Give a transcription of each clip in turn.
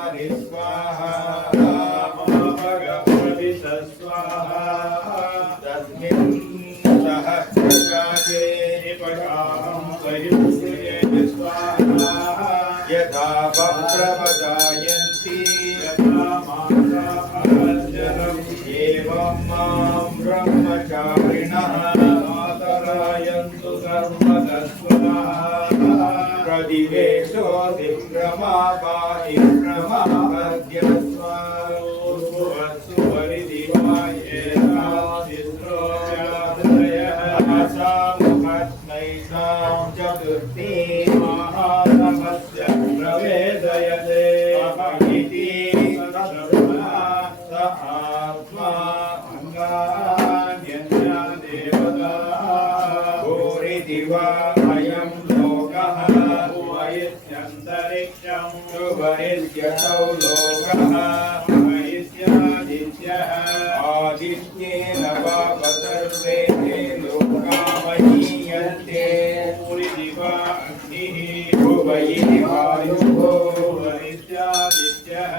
स्वाहा भगवति स्वाहा तस्मिन् सहस्रजाते निपटाहं वयुष्ये स्वाहा यथा वप्रवदायन्ति यथा माता अजरम् एवं मां ब्रह्मचारिणः आदरायन्तु सर्वदा स्वाहा प्रतिवेशो दिक्रमापाहि प्रमापद्य स्वारोऽस्तु परिदिवायेनादित्रोऽयः सामुखत्नैषां चतुर्थी महातमस्य प्रवेदयते इति स आत्मा अङ्गान्यन्यदेवता भूरिदिवा अयं लोकः भुवयत्यन्तरिक्षं भुवयत्यसौ लोकः भुवयत्यादित्यः आदित्येन वापसर्वे लोका महीयन्ते भूरिदिवा अग्निः भुवयति वायुः भुवयत्यादित्यः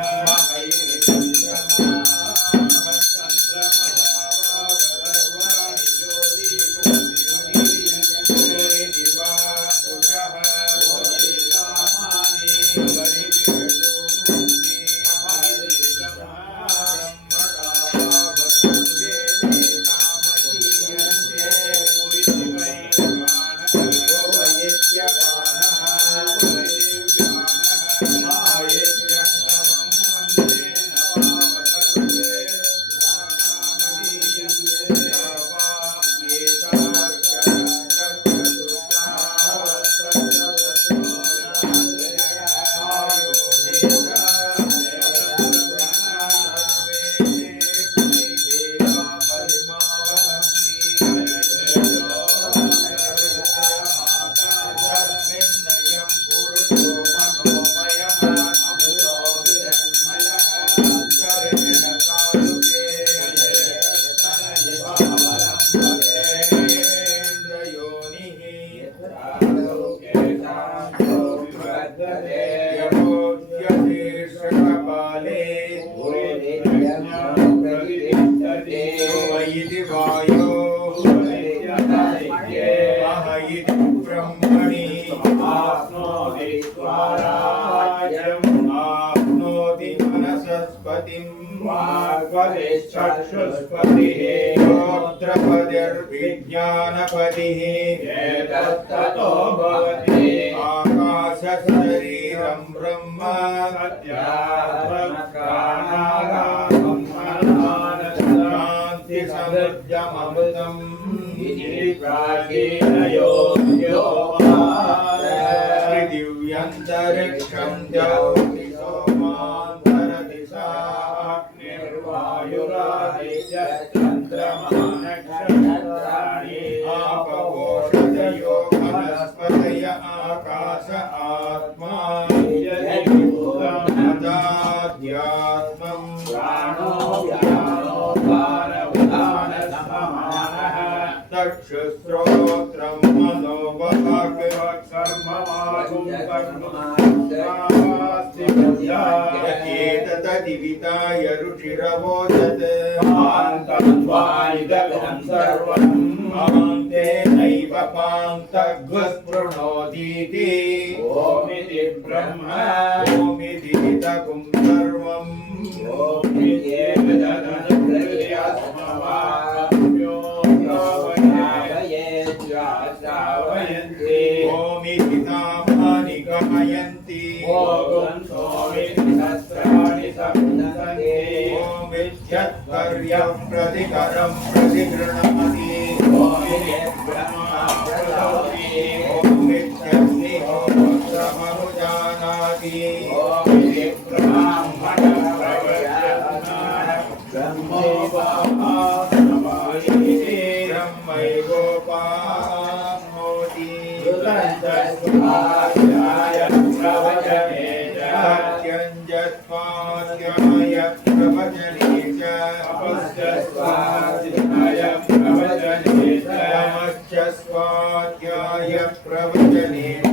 ब्रह्मणि आप्नोति स्वराज्यम् आप्नोति मनसस्पतिं वाग्वतिश्चक्षुष्पतिः श्रोत्रपतिर्विज्ञानपतिः एतत्ततो भवति आकाशशरीरं ब्रह्म सत्यात्मप्राणानां शान्तिसमुद्यममृतम् पृथिव्यन्तरिक्षं द्यौर्निसोमान्तरदिशाग्निर्वायुरादित्यचन्द्रमानक्षत्राणि आपवोषधयो वनस्पतय आकाश आत्मा अदाध्यात्मं प्राणो व्यानो पारवदानसमानः चक्षुश्रोत्रं मनोवाक् कर्ममाहुं कर्ममास्तिविताय रुचिरवोचत् पान्तं वायुदं सर्वं मान्ते नैव पान्तग्स्पृणोतीति ओमिति ब्रह्म ओमिति तकुं सर्वम् ओमित्येव जगदनुप्रत्यस्मवाभ्यो ओमिति तामानि गायन्ति ओं सोमिति सहस्राणि सप्तन्ति ओमित्यत्पर्यं प्रतिकरं प्रतिगृह्णाति ओमिति ब्रह्मा प्रचोदति ओमित्यग्निहोत्रमनुजानाति ओमिति ब्राह्मणः प्रवचनात् ब्रह्मोपासनमायिति ब्रह्मैवोपासनोति युतञ्जस्वाध्याय प्रवचने च त्यञ्जस्वाध्याय प्रवचने च अपश्च स्वाध्याय प्रवचने च नमश्च स्वाध्याय प्रवचने च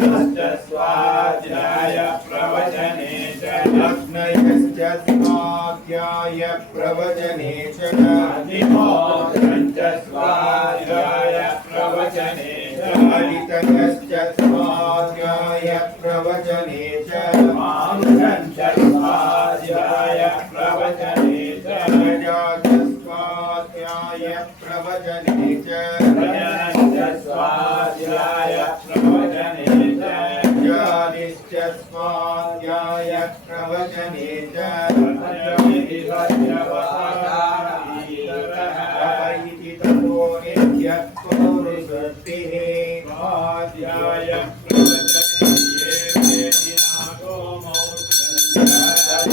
नमश्च स्वाध्याय प्रवचने च अग्नयश्च स्वाध्याय प्रवचने च अग्निहोत्रं च स्वाध्याय प्रवचने च आदित्यश्च स्वाध्याय प्रवचने च मानुषं च स्वाध्याय प्रवचने च प्रजा च स्वाध्याय प्रवचने च प्रजनश्च स्वाध्याय प्रवचने च ज्ञानिश्च स्वाध्याय प्रवचने च तपैति तपो नित्यत्वोरुसृष्टिः स्वाध्याय प्रवचने ये वेदिनागो मौद्गल्य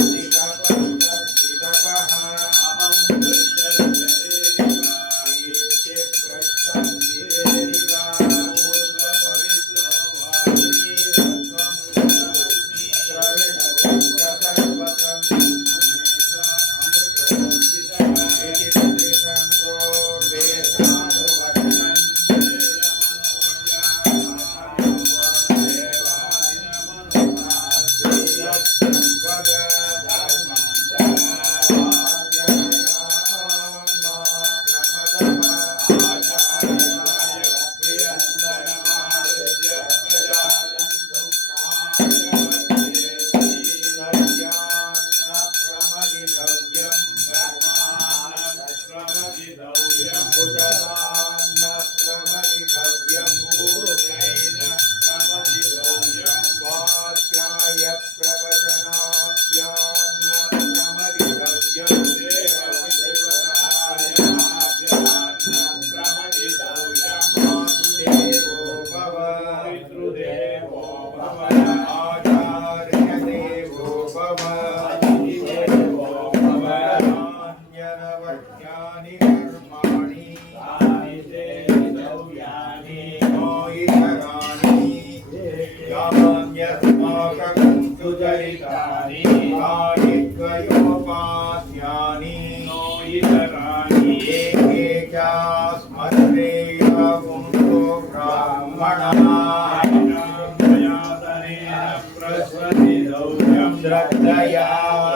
श्रद्धया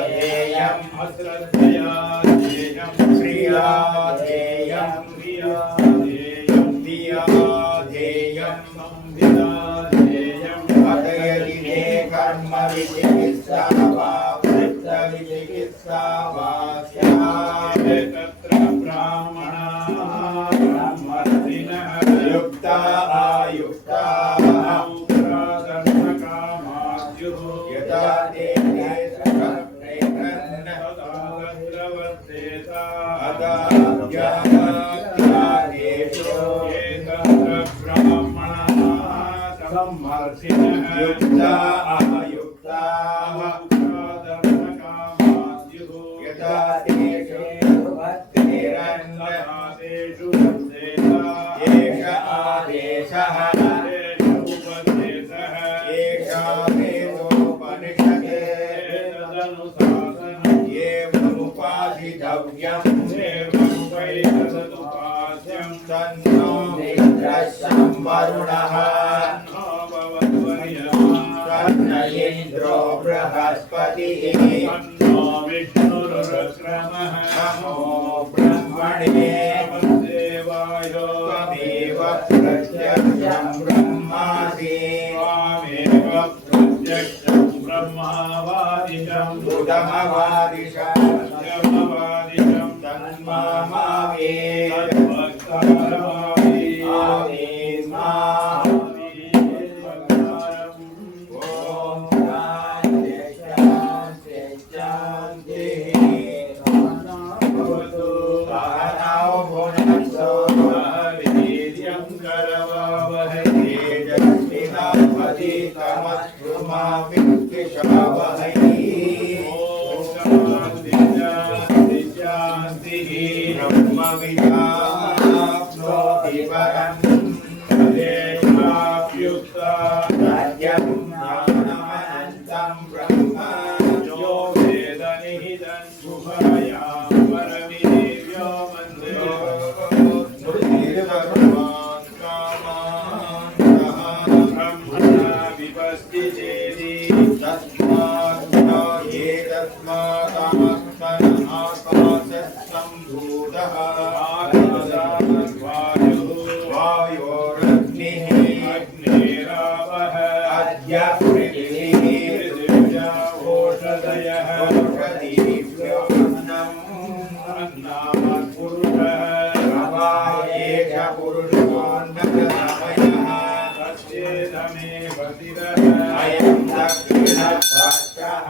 ध्येयम् अश्रद्धया ध्येयम् श्रिया ध्येयम् धिया ध्येयम् अतयति ते कर्म विचिकित्सा वा वृत्तविचिकित्सा वा स्यात् तत्र ब्राह्मणाः ब्रह्मर्षिणः युक्ता आयुक्ताः यथा ते युक्ता आयुक्ताः यथा तेषु भक्तिरन्नतेषु एष आदेशः एषा वेदोपनिषदे एवमुपासितव्यम् तन्नो मित्रः वरुणः तन्न इन्द्रो बृहस्पतिः नमो ब्रह्मणे त्वमेव प्रत्यक्षं ब्रह्मासि बुधमवादिशं तन्मामावेद तस्मादात्मन आकाशसम्भूतः वायोरग्निः अद्य पृथिवीर्दिव्या ओषधयः ओषधीभ्यो अन्नम् एष पुरुषोन्नतमयः अयं दक्षिणपक्षः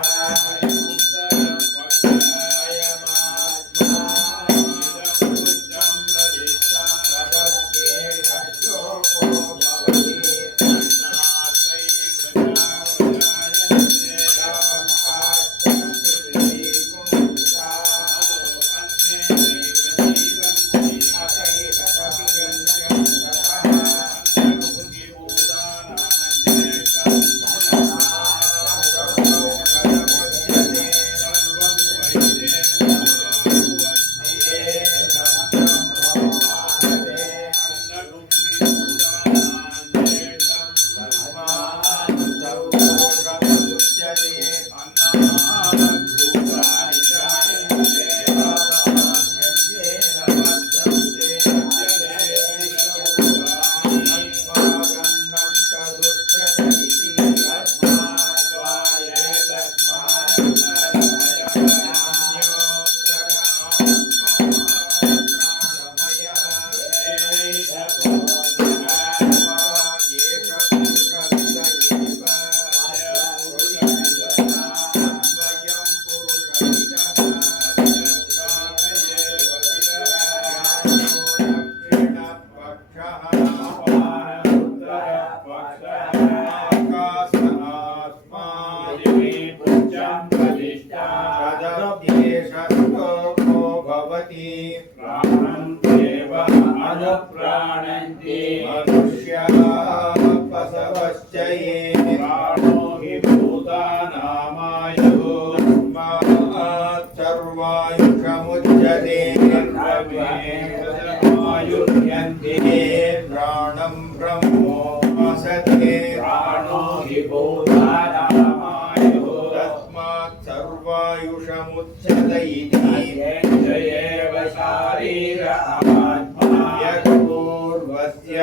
प्राणं ब्रह्मोपसते प्राणो हि भूतानामायुः तस्मात् सर्वायुषमुच्यत इति एव शारीर आत्मा यत्पूर्वस्य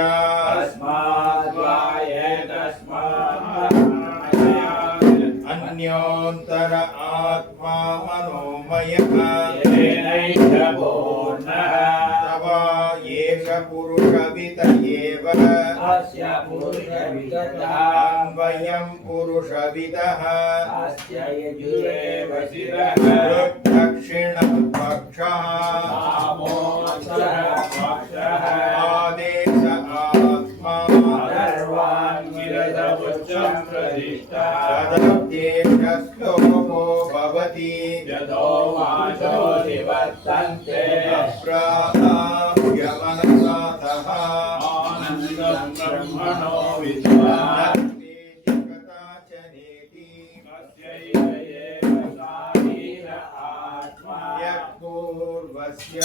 तस्मात् वा एतस्मात् अन्योन्तर आत्मा मनोमयः येनैष पूर्णः तवा एष पुरुषवित एव अस्य पुरुषविदः अन्वयं पुरुषविदः अस्य यजुरेव शिरः दक्षिणपक्षः वामोऽक्षः पक्षः आदेश आत्मा सर्वान् गिरदमुच्चं प्रतिष्ठः तदप्येष श्लोको भवति यतो वाचो निवर्तन्ते अप्राप्यमनसातः आनन्दं ब्रह्मणो विद्वान् कदाचनेति तस्यैव एव शारीर आत्मा यत्पूर्वस्य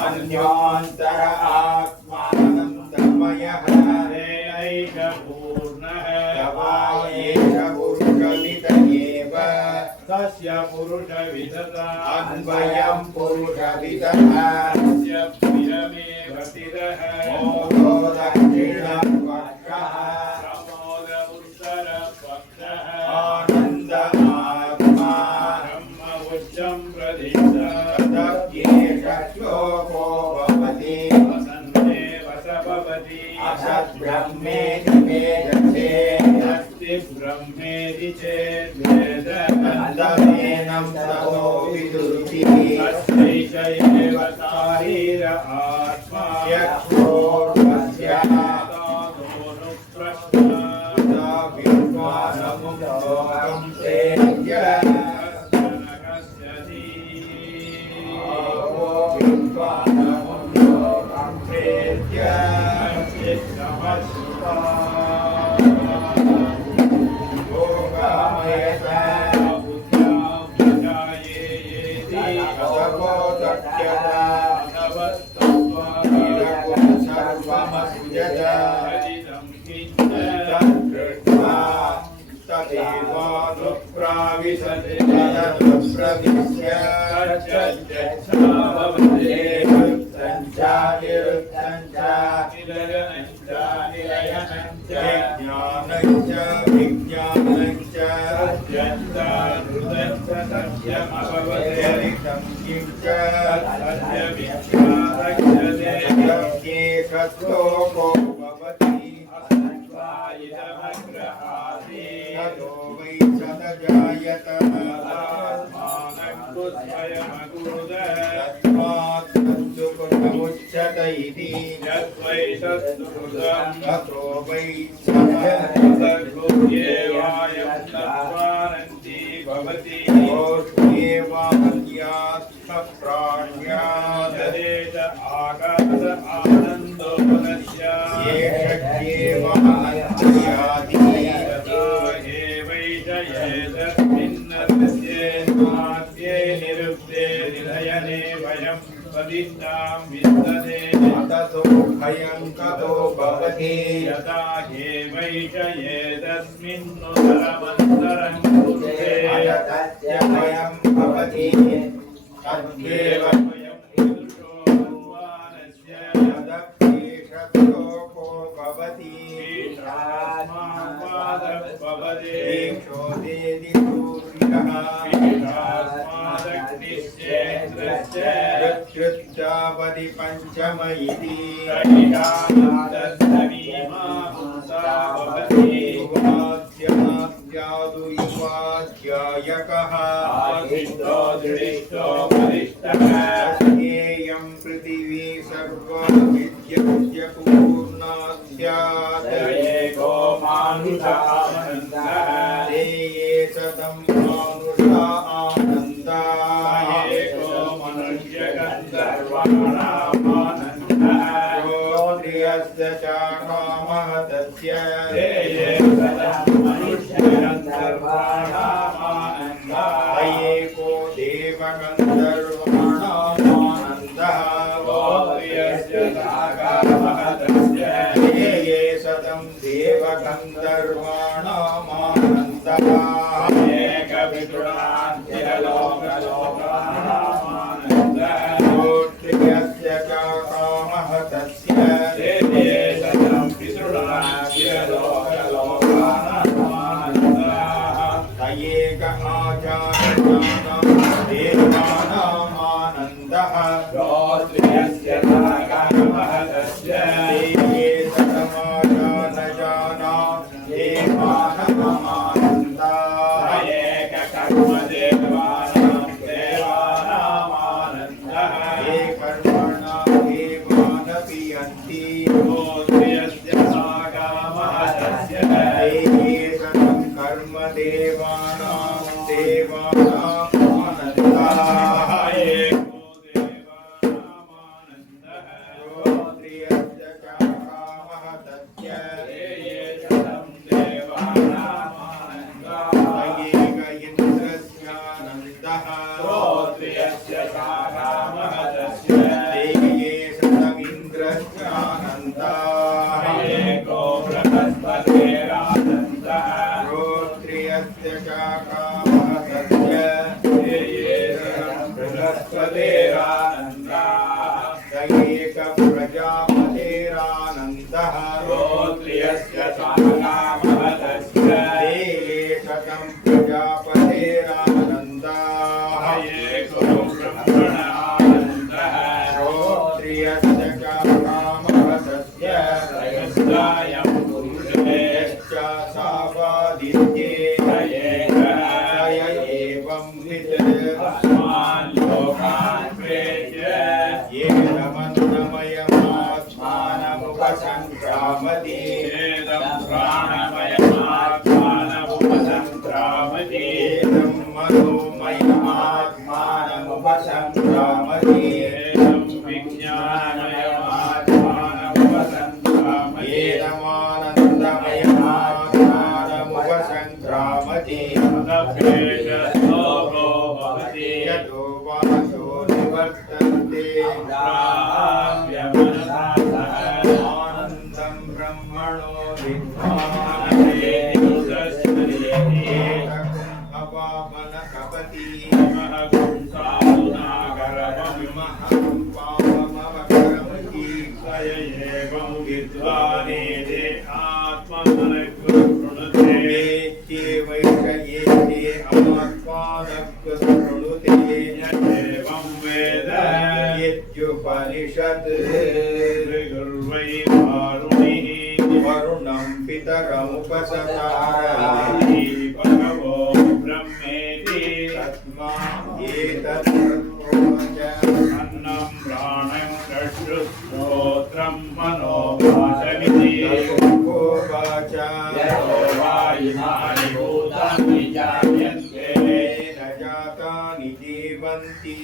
अन्योन्तर आत्मानन्दमयः तेनैष पूर्णः तवायेष पुरुषवित एव तस्य पुरुषविदः अन्वयं पुरुषविदः तस्य असद्ब्रह्मेति वेदसे अस्ति ब्रह्मेति चेद्वेद अन्तमेनं ततो विदुर्ति तस्यैष एव शारीर आत्मा यक्षोर्वस्य तादोनुप्रश्ना विश्वासमुक्तोऽहं प्रेत्य जनकस्यति विश्वासमुक्तोऽहं प्रेत्य चित्तमस्ता योगमयसा बुद्ध्यां प्रजायेति तपो दक्षता भगवत्तत्त्वं सर्वमस्यत हरिदं किञ्च तद्दृष्ट्वा तदेवानुप्राविशति तदनुप्रविश्य तच्चच्छाभवते निरुक्तञ्च निलयनञ्च निलयनञ्च विज्ञानञ्च विज्ञानञ्च तच्चन्तानृतञ्च सत्यमभवते चरितं किञ्च सत्यमिच्छादक्षते तस्येकश्लोको भवति इदमग्रहाति ततो वै सदजायत आत्मानङ्कुस्वयमकुरुद तस्मात् तत्सुकृतमुच्यत इति यद्वै तत्सुहृदम् ततो वै तद्गुह्येवायं तत्त्वानन्दी भवति योऽस्मेवान्यात्मप्राण्यात् तदेत आकाश आनन्दो मनस्य येषत्येवान्याति यथा हेवैष एतस्मिन्नस्येन्माद्ये निरुक्ते निधयने वयं पतिष्ठां विन्दते ततो भयं ततो भवति यथा हेवैष एतस्मिन्नुतरमन्तरं कुरुते तस्य भयं भवति तद्देव वयं पुरुषो भगवानस्य तदप्येषश्लोको भवति पीठात्मावादः भवते ईक्षोदेति सूर्यः पीठात्मादग्निश्चेन्द्रश्च ऋत्युच्चावति पञ्चम इति त्रयीणान्तस्तमीमा भूता भवति युवाद्याद्यादु युवाध्यायकः आदिष्टो दृढिष्टो वरिष्ठः तस्येयं पृथिवी सर्वा विद्यस्य पूर्णा स्यात् एको मानुष आनन्दः ते ये सतं मानुषा आनन्दाः एको मनुष्यगन्धर्वाणामानन्दः श्रोत्रियस्य च कामः तस्य ते ये सदा मनुष्यगन्धर्वाणामानन्दः अयेको देवगन्धर्वाणामानन्दः गोप्रियस्य सागामः तस्य ये ये सतं देवगन्धर्वाणामानन्दः एकविदुरान्तिरलोकलोकानामानन्दः श्रोत्रियस्य च कामः तस्य ते ये सदं पितृणान्तिरलोकलोकानामानन्दः अयेक आचार्याणां देवानामानन्दः गोत्रियस्य सागामः तस्य ये सतमाजानजाना देवानामानन्दाः एककर्मदेवानां देवानामानन्दः ये कर्मणा देवानपि यन्ति गोत्रियस्य सागामः तस्य ये सतं कर्म देवानां देवानामानन्दाः एको देवानामानन्दः श्रोत्रियस्य च कामः तस्य ये सदं देवानामानन्दः अयेक इन्द्रस्यानन्दः गोत्रियस्य सागामः तस्य ये सतमिन्द्रस्यानन्दाः एको बृहस्पतिरानन्दः श्रोत्रियस्य च कामः तस्य ये सदं बृहस्पतिरानन्दः एक प्रजापतेरानन्दः गोत्रियस्य सागामः तस्य ये शतं प्रजापतेरानन्दाः एको ब्रह्मणानन्दः श्रोत्रियस्य च कामः तस्य बुधायं पुरुषे यश्च सावादित्ये य एवं वित् अस्मान् लोकान् प्रेत्य येन मन्त्रमयमात्मानमुपसङ्क्रामति एतं प्राणमयमात्मानमुपसङ्क्रामति एतं मनोमयमात्मानमुपसङ्क्रामति एतं विज्ञानमयमात्मानमुपसङ्क्रामति एतमानन्दमयमात्मानमुपसङ्क्रामति तदभेदस्तोभो भवति यतो वाचो निवर्तन्ते प्राप्यमनसा सह आनन्दं ब्रह्मणो आनन्देन तस्मृति विद्वानपति महगुं साधुनागरवं महं पावमवकरमति स एवं विद्वानेते आत्मनः वेत्त्येवैषयेते आत्मानः एवं वेद यद्युपनिषत् ऋगुर्वै वारुणिः वरुणं पितरमुपसतार भगवो ब्रह्मेति तस्मा एतत् अन्नं प्राणं चक्षुश्रोत्रं मनोभाषमिति उवाच यतो वा इमानि भूतानि जायन्ते न जातानि जीवन्ति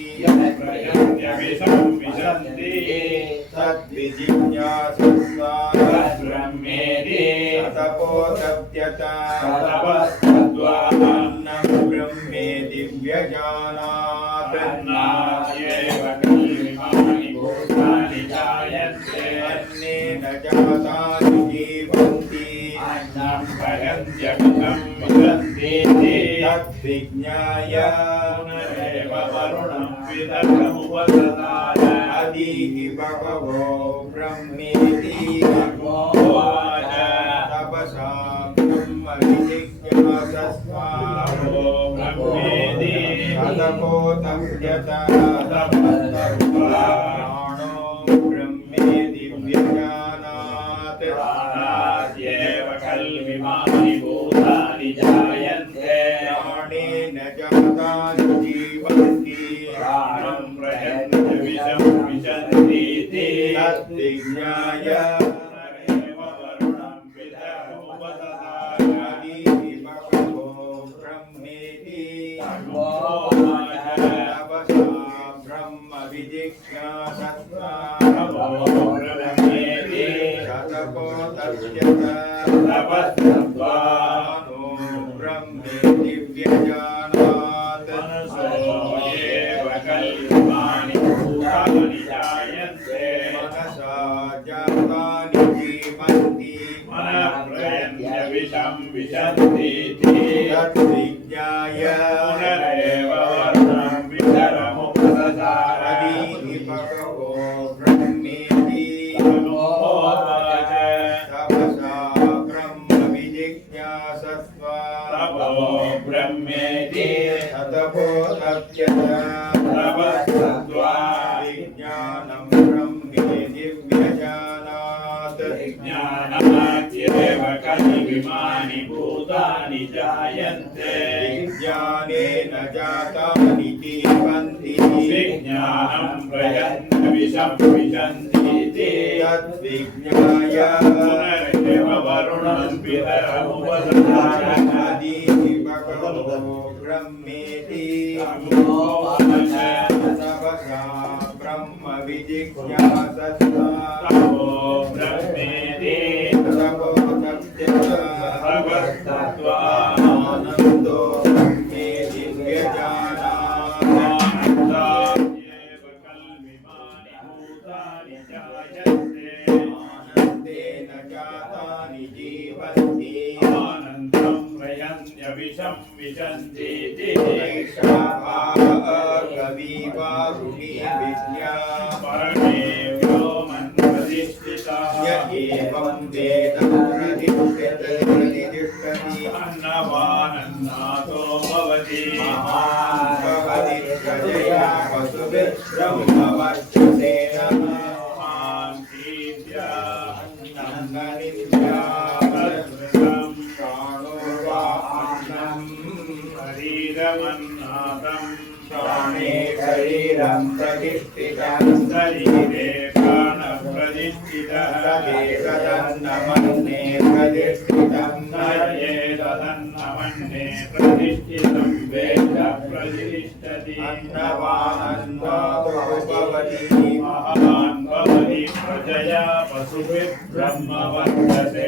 प्रयन्त्यभिसंविशन्ति तद्विजिज्ञासस्व तद्ब्रह्मेति तपोतप्यता तपस्तद्वा अन्नं ब्रह्मेति व्यजानात् अन्नाद्येव कल्मिमानि भूतानि जायन्ते अन्नेन जातानि जीवन्ति अन्नं प्रयन्त्यभिसंविशन्तीति तद्विज्ञाय पुनरेव वरुणं पितरमुपसदाय अदीहि भगवो ब्रह्मेति उवाच तपसा ब्रह्मविजिज्ञासस्व तपो ब्रह्मेति तपोतप्यता तपस्तद्वा प्राणो ब्रह्मेति व्यजानात् प्राणाद्येव कल्मिमानि भूतानि जायन्ते प्राणेन जातानि जीवन्ति प्राणं प्रयन्त्यभिसंविशन्तीति तद्विज्ञाय पुनरेव वरुणं पितरमुपसदाय अदीहि भगवो ब्रह्मेति तपोवाच तपसा ब्रह्मविजिज्ञासस्व तपो ब्रह्मेति तपोतप्यता तपस्तद्वा नो ब्रह्मेति व्यजानात् मनसो एव कल्मानि भूतानि जायन्ते मनसा जातानि जीवन्ति मनःप्रयन्त्यभिसंविशन्तीति तद्विज्ञाय पुनरेव वरुणं पितरमुपसदाय अदीहि भगवो ब्रह्मेति तपोवाच तपसा ब्रह्मविजिज्ञासस्व तपो ब्रह्मेति तपोतप्यता तपस्तद्वा विज्ञानं ब्रह्मेति व्यजानात् ज्ञानाद्येव कल्मिमानि भूतानि जायन्ते विज्ञानेन जातानि जीवन्ति विज्ञानं प्रयन्त्यभिसंविशन्तीति तद्विज्ञाय पुनरेव वरुणं पितरमुपसदाय अदीहि भगवो ब्रह्मेति तपोवाच तपसा ब्रह्मविजिज्ञासस्व तपो ब्रह्मेति तपोतप्यता तपस्तद्वा आनन्दो ब्रह्मेति व्यजानात् आनन्दाद्येव कल्मिमानि भूतानि जायन्ते आनन्देन जातानि जीवन्ति आनन्दं प्रयन्त्यभिसंविशन्तीति ऐषा कविवारुणी विद्या परमे व्योमन्प्रतिष्ठितः य एवं वेद प्रतिष्ठति अन्नवानन्नाथो भवति महान् भवति प्रजया वसुभिर्ब्रह्मवर्चसेन महान् कीर्त्या नन्दनिन्दते प्राणमन्नादम् प्राणे शरीरं प्रतिष्ठितं शरीरे प्राणप्रतिष्ठितः तदेतदन्नमन्ये प्रतिष्ठितं तदेतदन्नमन्ये प्रतिष्ठितं वेद प्रतिष्ठति अन्नवानन्नादो भवति महान् भवति प्रजया पशुभिः ब्रह्मवर्चसे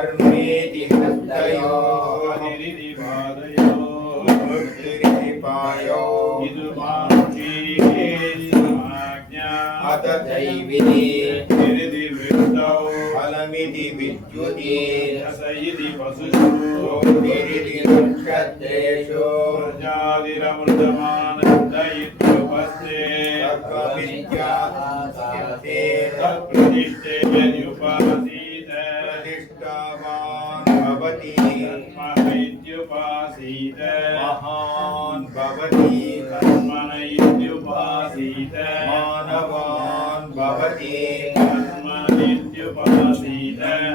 कर्मेति हस्तयो पायो अत दैविति फलमिति विद्युति ज्योतिरिति नक्षत्रेषु प्रतिष्ठावान् भवति महान् भवति मानवान् भवति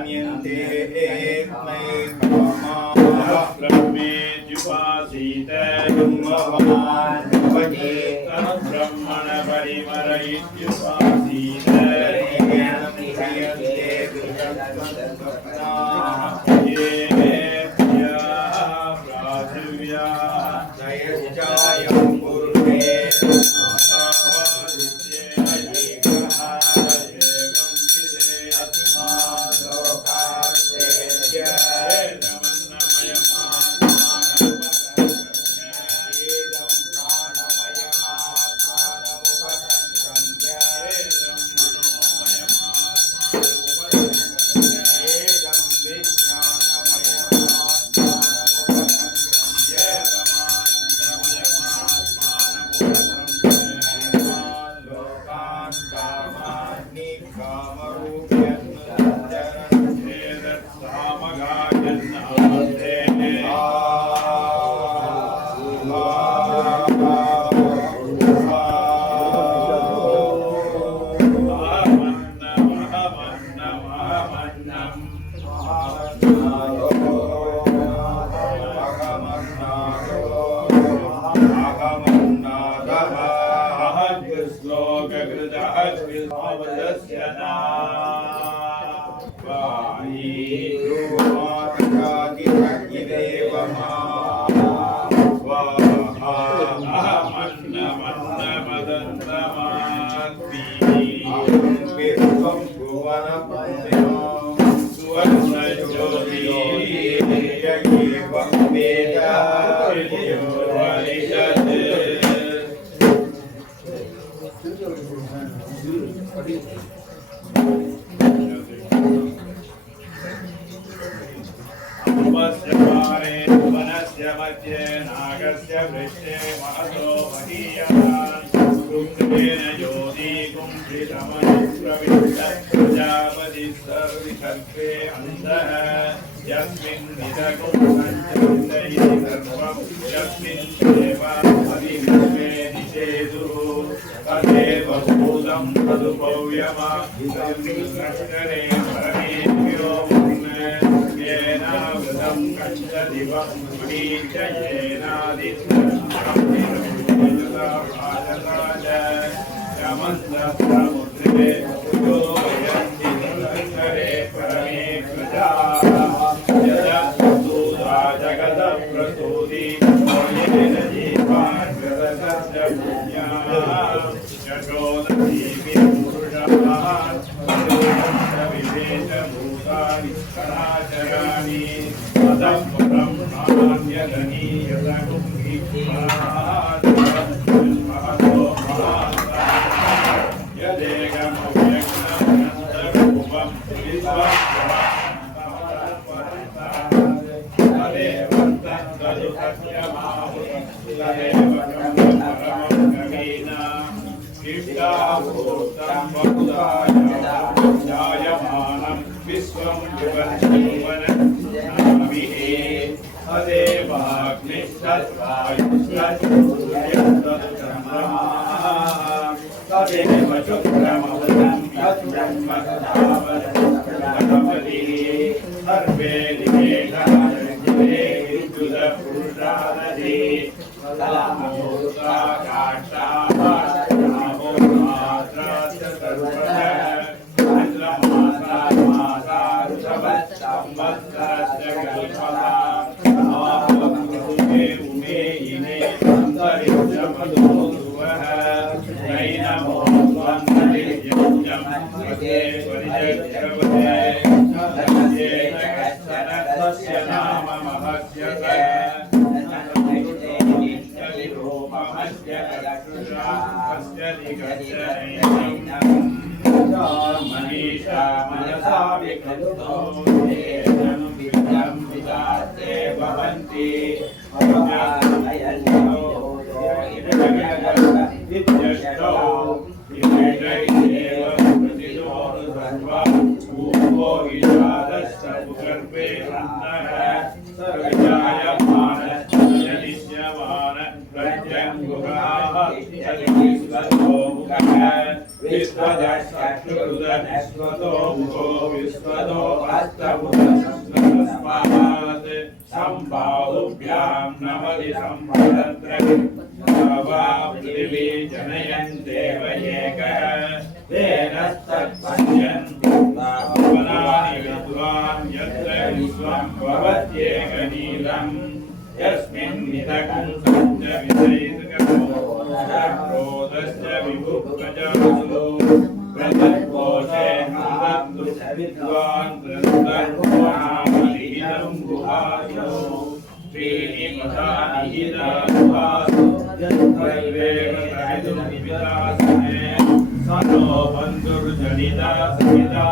मन्यन्ते ब्रह्मवान् भवति ब्रह्मण परिमरयित्युपासीत Veda अम्बस्य पारे वनस्य मध्ये नागस्य वृक्षे महतो महीयान् रुक्मेण योगी कुम्भितमनुप्रविष्ट प्रजापतिः सर्विकल्पे अन्धः यस्मिन् निदकुं सञ्चरितैः सर्वं यस्मिन् देवादिविश्वे निषेधुः तदेव भूतं तदुपव्यमाभिसंरक्षणे परमेभ्यो येनावृतं कण्ठदिवं मुनीचयेनादित्यमुद्रे यमन्तप्रमुद्रे यो यन्ति संरक्षणे परमे प्रजाः यदसूदा जगदप्रसूति येन जीवान् प्रदशस्य पुण्याः यशोदतीभिः पुरुषान् विवेशभूतानि कलाचराणि पदं ब्रह्माण्यगणीयतनुं महतो यदेकमव्यक्तमनन्तरूपं विश्वं तदेव तदुसत्यमाहुतदेव परमं कवीनाम् इष्टाभूतं बहुधायमानं विश्वं विवज्जीवननाभिः तदेव शुक्रमवदं सर्वे निवेदाये विद्युतपुरुषादधि मनीषा मनसा विकृतो येनं विद्यं विदाते भवन्ति विद्यष्टौ विवेकैरेव प्रतितो सर्वा पूर्वो विषादश्च भूगर्भे अन्तः सर्वजायमानश्चनिष्यमान प्रत्यङ्गुहाः विश्वतो मुखः विश्वदशकृदनश्वतो मुखो विश्वतो हस्तमुखस्मात् सम्बाहुभ्यां नमति सम्पदत्रयं पृथिवी जनयन्तेव एकः तेनस्तत्पश्यन् भुवनानि विद्वान् यत्र विश्वं भवत्येकनीलम् यस्मिन् निदकं सञ्च विषयितक्रोधश्च विभुप्रजासु प्रजत्कोशे नन्दन्तु विद्वान् प्रस्तर्वामलिहितं गुहासु त्रीणि पदानिहिता गुहासु सर्वेण विदासने सनो बन्धुर्जनिता सहिता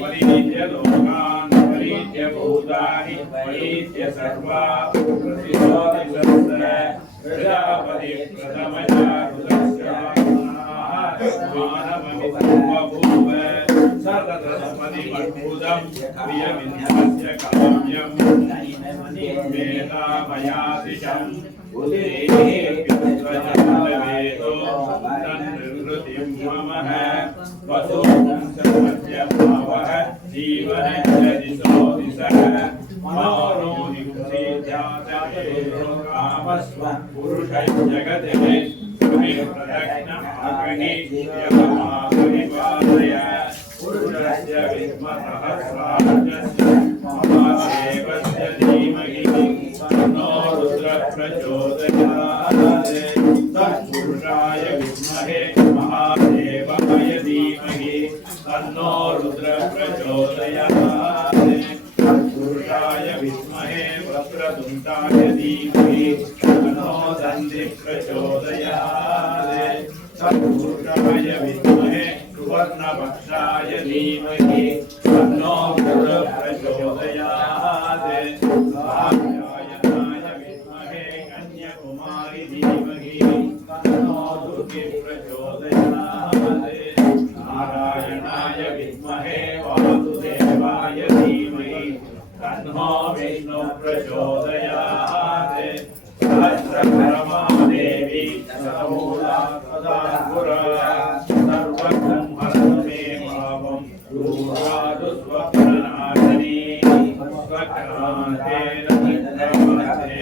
परिनित्य लोकान् परिनित्य भूतानि परिनित्य सर्वा प्रतिशोधितस्य प्रजापति प्रथमया रुदस्य मानवमित्वभूव सततस्पतिमद्भुतं प्रियमिन्द्रस्य काम्यं मेधामयादिशं उदीर्घ्यत्वजालवेदो तन्निवृत्तिं ममः वसुं सर्वज्ञभावः जीवनस्य दिशो दिशः मानो निकुञ्चित्याचरेषु कामस्वं पुरुषं जगते पुरुषस्य विद्मसहस्राजस्य पुरुषाय विद्महे वक्रतुण्डाय धीमहि तन्नो दन्ति प्रचोदयात् तत्पुरुषाय विद्महे सुवर्णपक्षाय धीमहि तन्नो गुरुः प्रचोदयात् कात्यायनाय विद्महे कन्याकुमारी धीमहि तन्नो दुर्गे प्रचोदयात् नारायणाय विद्महे वासुदेवाय धीमहि तन्नो विष्णुः प्रचोदयात् सहस्रकरमा देवी सर्वमूला सदा पुरा सर्वं हरतु मे पापं दूरादु स्वप्ननाशिनी स्वक्रान्तेन चित्रमते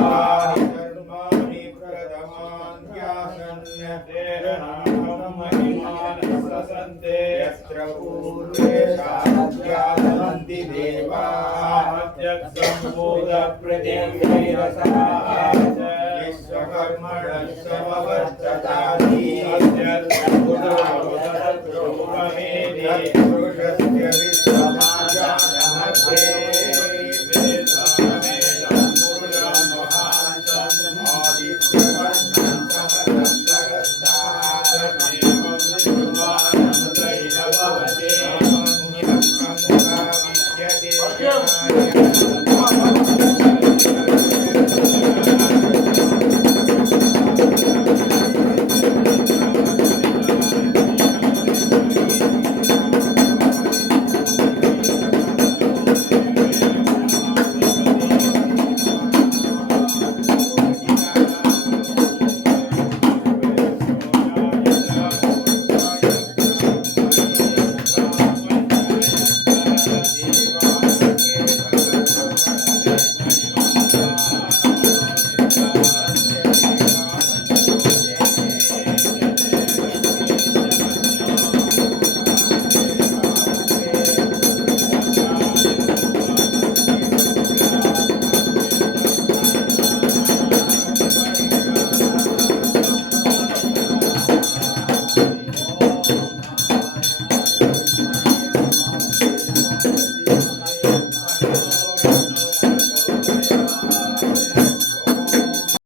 यानि धर्माणि प्रथमान्यासन् यत्र पूर्वे शान्त्यासन्ति देवाः विश्वकर्मणः समवर्तताः